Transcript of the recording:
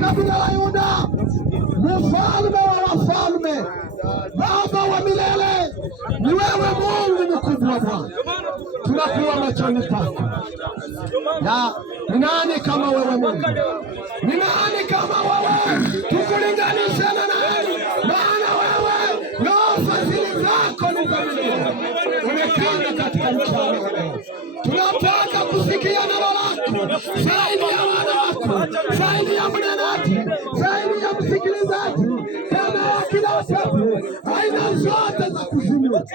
Kabila la Yuda, mfalme wa wafalme, Baba wa milele, ni wewe Mungu mkubwa Bwana, tunakuwa machoni pako. Na ni nani kama wewe Mungu? Ni nani kama wewe? Tukulinganishe na nani? Maana wewe na fadhili zako ni za milele. Umekana katika mchana wa leo, tunataka kusikia neno lako zaidi ya wana wako, zaidi ya mnenaji, zaidi ya msikilizaji, kama ya kila wakati, aina zote za kuzimu.